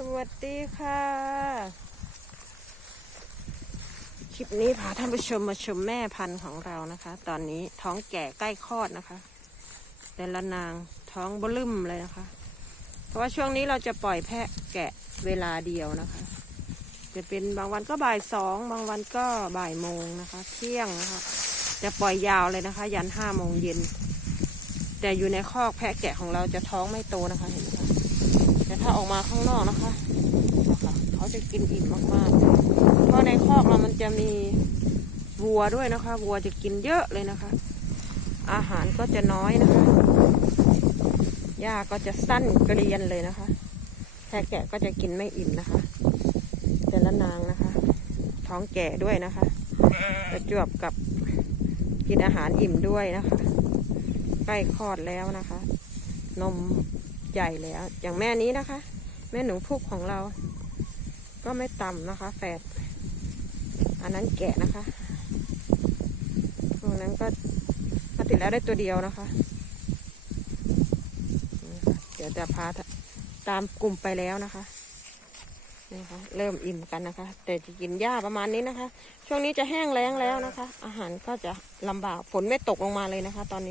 สวัสดีค่ะ คลิปนี้พาท่านผู้ชมมาชมแม่พันธุ์ของเรานะคะ ตอนนี้ท้องแก่ใกล้คลอดนะคะแต่ละนางท้องบลึมเลยนะคะ เพราะว่าช่วงนี้เราจะปล่อยแพะแกะเวลาเดียวนะคะ จะเป็นบางวันก็บ่ายสองบางวันก็บ่ายโมงนะคะ เที่ยงนะคะ จะปล่อยยาวเลยนะคะ ยันห้าโมงเย็นแต่อยู่ในคอกแพะแกะของเราจะท้องไม่โตนะคะเห็นไหมคะ แต่ถ้าออกมาข้างนอกนะคะนะคะเขาจะกินอิ่มมากๆเพราะในคอกเรามันจะมีวัวด้วยนะคะ วัวจะกินเยอะเลยนะคะ อาหารก็จะน้อยนะคะหญ้าก็จะสั้นเกรียนเลยนะคะแพะแกะก็จะกินไม่อิ่มนะคะ แต่ละนางนะคะ ท้องแก่ด้วยนะคะประจวบกับกินอาหารอิ่มด้วยนะคะ ใกล้คลอดแล้วนะคะ นม ใหญ่แล้ว อย่างแม่นี้นะคะ แม่หนูพุกของเรา ก็ไม่ต่ำนะคะ แฝดอันนั้นแกะนะคะพวนั้นก็มาติดแล้วได้ตัวเดียวนะคะนี่ค่ะเดี๋ยวจะพาตามกลุ่มไปแล้วนะคะนี่ค่ะเริ่มอิ่มกันนะคะ แต่จะกินหญ้าประมาณนี้นะคะ ช่วงนี้จะแห้งแล้งแล้วนะคะ อาหารก็จะลำบากฝนไม่ตกลงมาเลยนะคะ ตอนนี้